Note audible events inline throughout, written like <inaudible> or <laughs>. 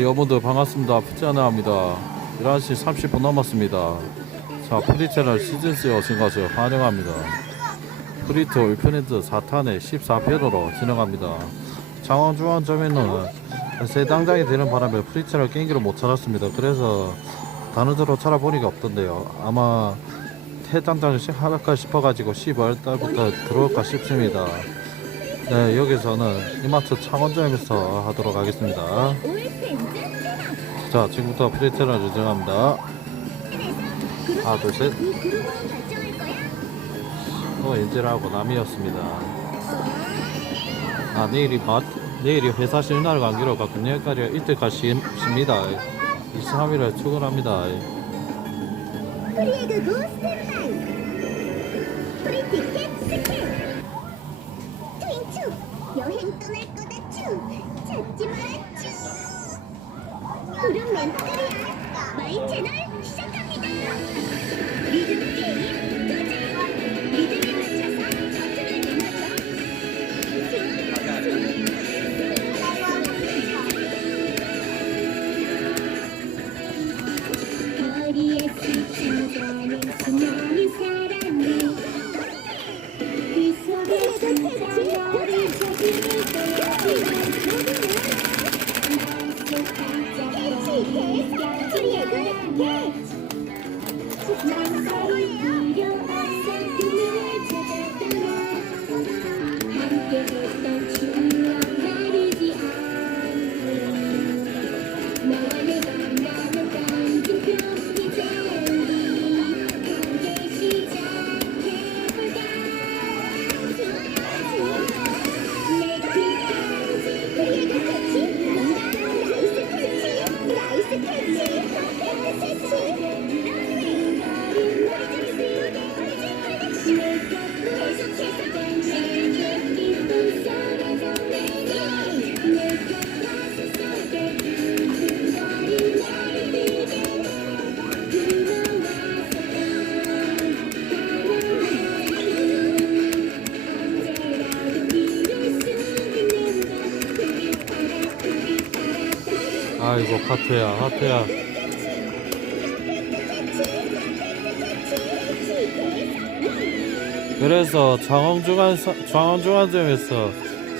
자, 여러분들 반갑습니다. 푸지아나입니다. 11시 30분 남았습니다. 자, 프리채널 시즌3 오신 것을 환영합니다. 프리트 올프렌드 4탄의 14회로로 진행합니다. 장원중앙점에는 세 당장이 되는 바람에 프리채널 게임기를 못 찾았습니다. 그래서 데로 찾아보니까 없던데요. 아마 해당장을 할까 싶어가지고 12월 달부터 들어올까 싶습니다. 네, 여기서는 이마트 창원점에서 하도록 하겠습니다. 자, 지금부터 프리테를 요정합니다. 하나, 둘, 셋. 또 엔젤하고 남이었습니다. 아, 내일이 맛, 내일이 회사 쉬는 날 관계로 금요일까지 이틀 가십니다. 23일에 출근합니다. 프리에그 고 스탠바이 프리티켓 스캔 여행 떠날 거다 추 찾지 마라 추 구름 멤버들 하트야, 하트야. 그래서 장원중앙 장원중앙점에서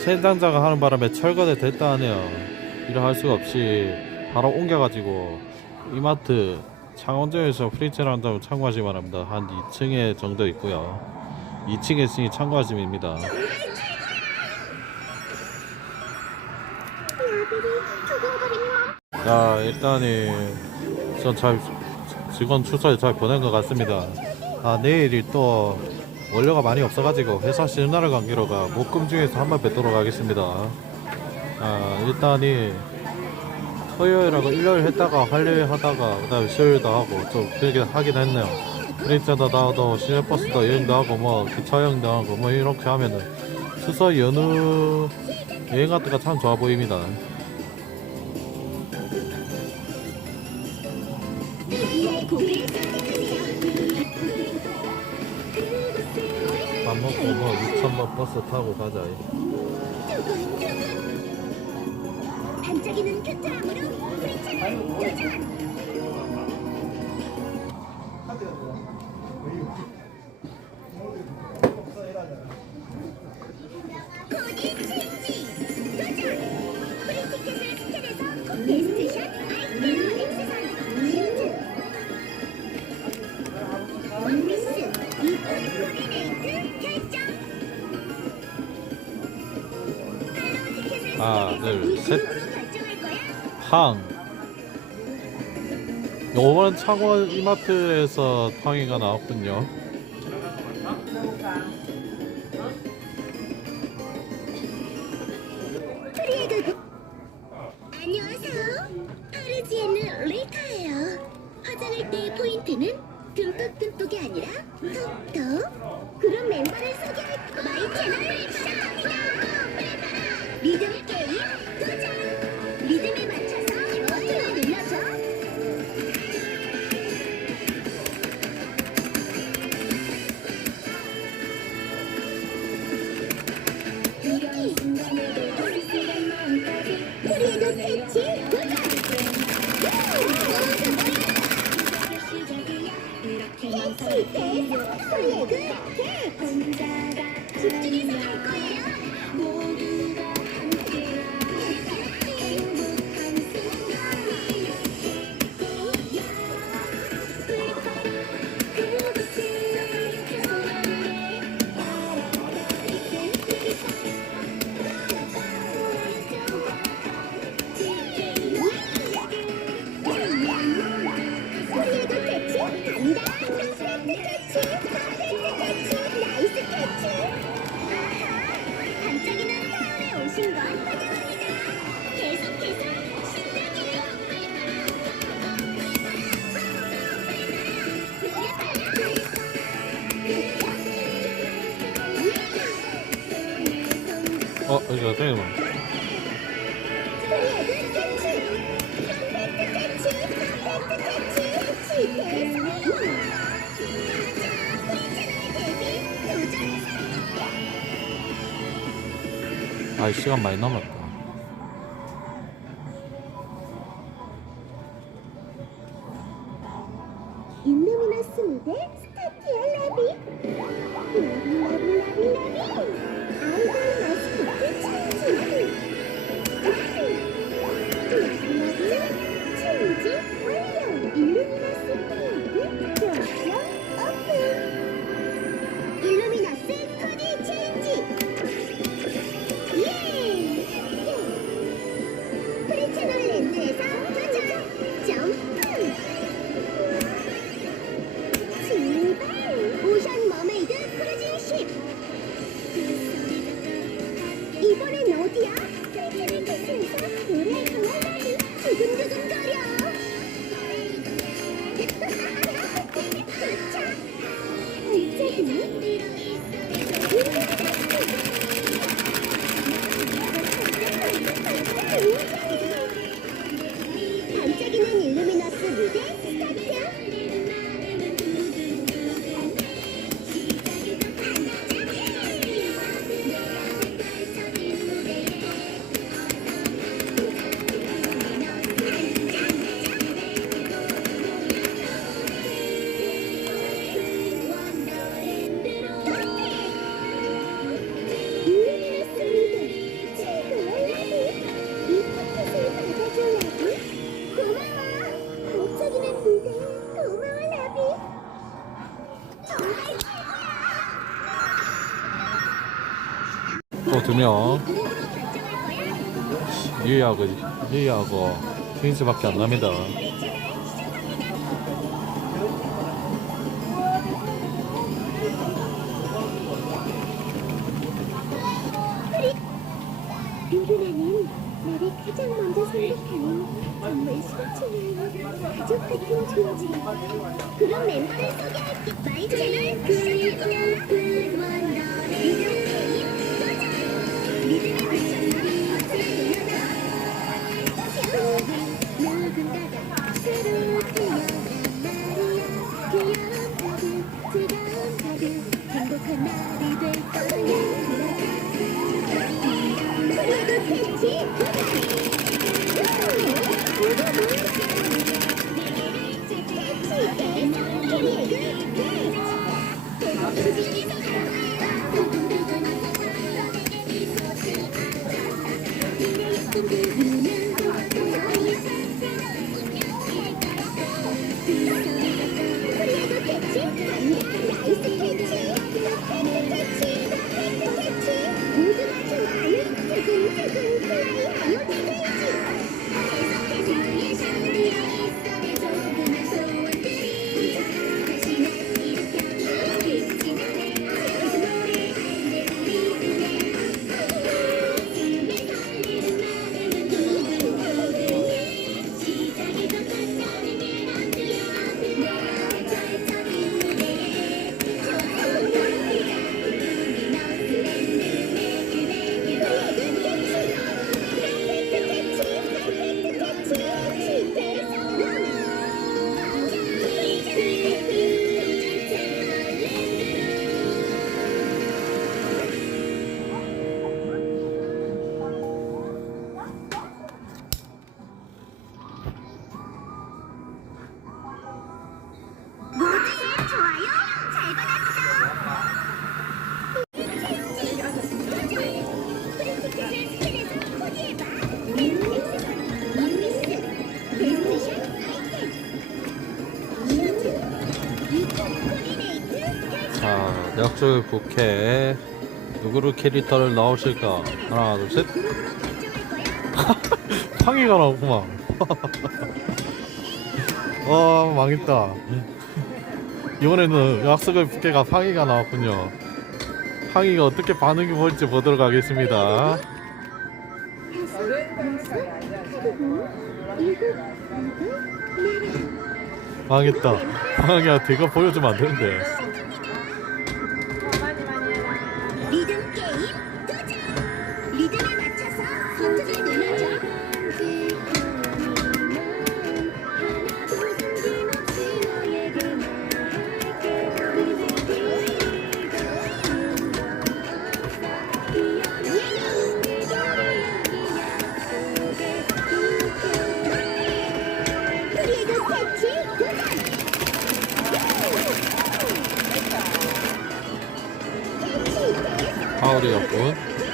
신당자가 하는 바람에 철거돼 됐다 하네요. 일을 할 수가 없이 바로 옮겨가지고 이마트 창원점에서 프리체랑 점 참고하시기 바랍니다. 한 2층에 정도 있고요. 2층에 있으니 참고하시면입니다. 자 일단이 전잘 직원 출사에 잘 보낸 것 같습니다. 아 내일이 또 원료가 많이 없어가지고 회사 쉬는 날을 관계로가 목금 중에서 한 번 뵙도록 하겠습니다. 아 일단이 토요일하고 일요일 했다가 화요일 하다가 그 다음에 수요일도 하고 좀 그렇게 하긴 했네요. 프린트도 나와도 시내버스도 여행도 하고 뭐 기차 여행도 하고 뭐 이렇게 하면은 추석 연휴 여행 같은 거 참 좋아 보입니다. 버스 타고 가자. 반짝이는 큐트함으로 프리차를 도전! 하나, 스캔해서 둘, 이 셋. 이름으로 결정할 거야? 팡. 요번 창원 이마트에서 팡이가 나왔군요. Thank you. 시간 많이 남았다. 일루미나 스무대 스타티아 라비? 라비 라비 라비. 라비 아이돌 마스코트 찬지 두명 유이하고 유이하고 휴인스밖에 안 납니다. 정말 소중한 가족 같은 존재 그런 멘탈을 소개할게 말이죠 limite 밧줄 국회 누구로 캐릭터를 나오실까? 하나 둘셋. 팡이가 <laughs> 나오구만. <laughs> 어 망했다. 이번에는 약속의 부캐가 팡이가 나왔군요. 팡이가 어떻게 반응이 보일지 보도록 하겠습니다. 망했다. 방황이야 대가 보여주면 안되는데. 파울이었군.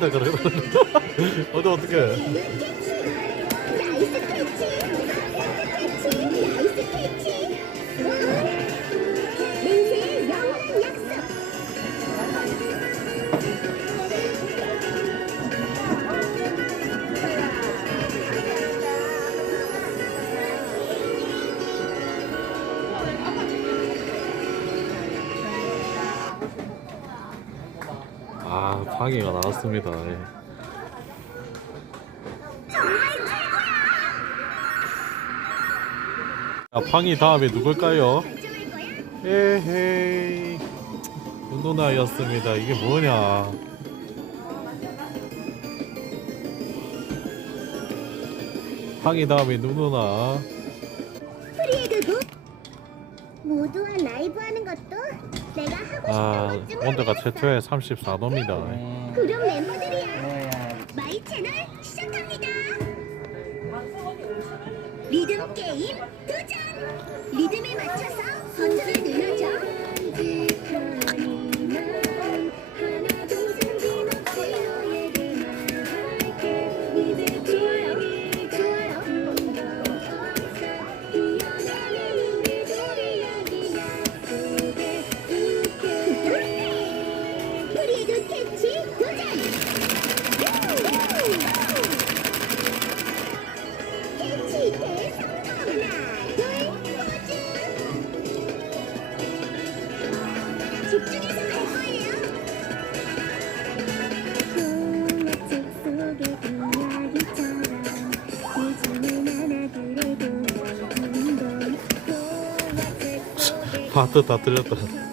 아, 아, 네, 그래, 그래. 어디 어 아, 팡이가 나왔습니다. 예. 자, 팡이 다음에 누굴까요? 에헤이 누나였습니다. 이게 뭐냐? 팡이 다음에 누누나. 아, 온도가 하나였어. 최초에 34도입니다. 그룹 멤버들이야. 마이 채널 시작합니다. 리듬 게임 도전. 리듬에 맞춰서 버튼을 눌러줘 파트 다 틀렸다.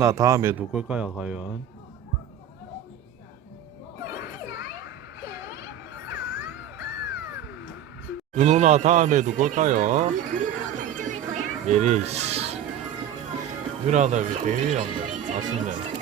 누누나 다음에 누굴까요, 과연? 누누나 다음에 누굴까요? 예리 씨. 거 아쉽네. 퉁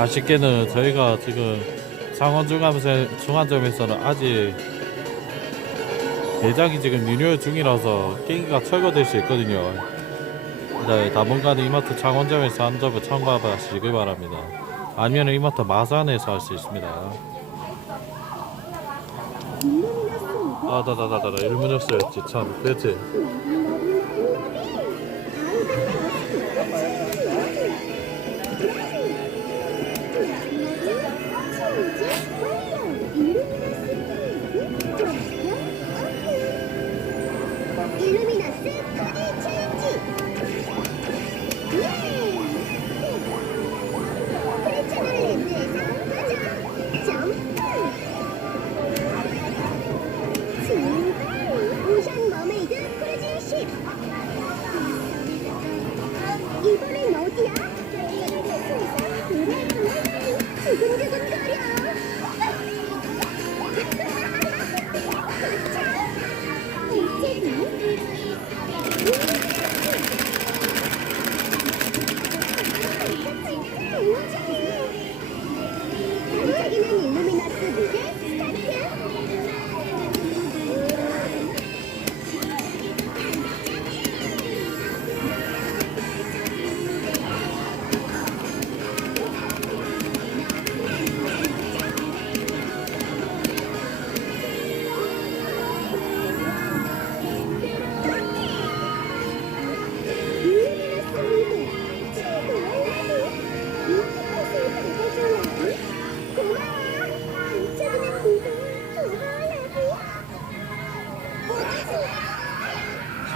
아쉽게는 저희가 지금 창원 중간점, 중간점에서는 아직 대작이 지금 리뉴얼 중이라서 게임기가 철거될 수 있거든요. 네, 당분간은 이마트 창원점에서 한 점을 참고하시길 바랍니다. 아니면 이마트 마산에서 할 수 있습니다. 아다다다다다 일문였어였지 참 그렇지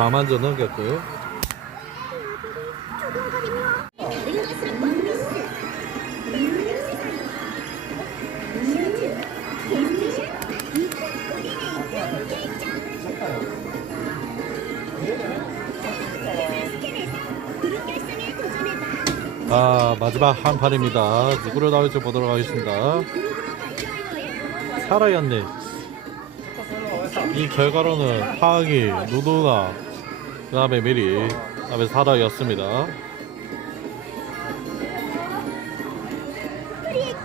4만 전 넘겼고요. 아 마지막 한 판입니다. 누구를 나올지 보도록 하겠습니다. 살아였네. 이 결과로는 파악이 노도나 그 다음에 메리, 그 다음에 사라였습니다. 프리액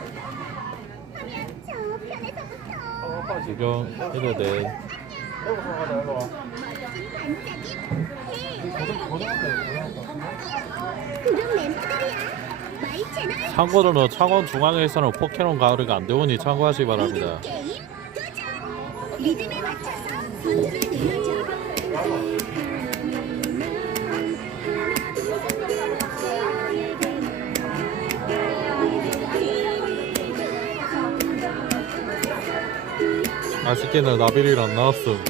하면 저 편에서부터 지금 해도 돼. 참고로는 창원 중앙에서는 포켓몬 가을이가 안 되오니 참고하시기 바랍니다. 리듬 리듬에 맞춰서 손을 내려줘 아쉽게는 나비를 안 나왔음.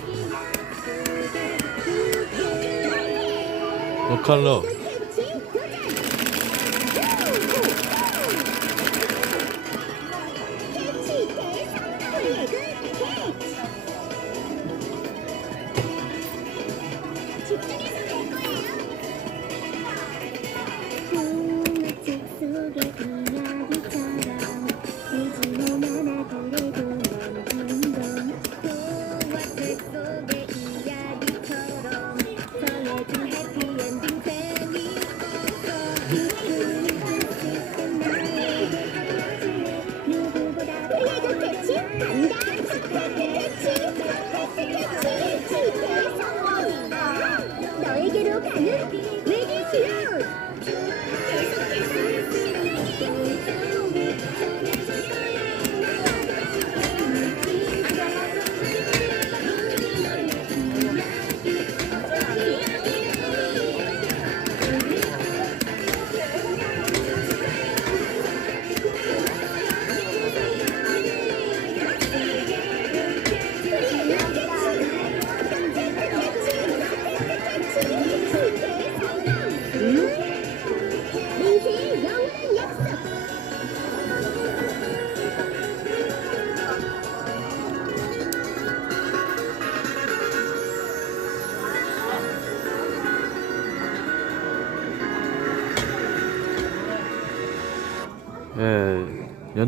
노칼러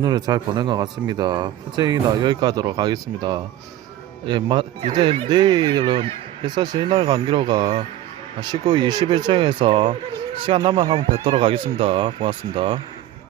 연휴를 잘 보낸 것 같습니다. 후쟁이나 여기까지로 가겠습니다. 예, 마, 이제 내일은 회사 쉬는 날 관계로가 19, 21층에서 시간 나면 한번 뵙도록 하겠습니다. 고맙습니다.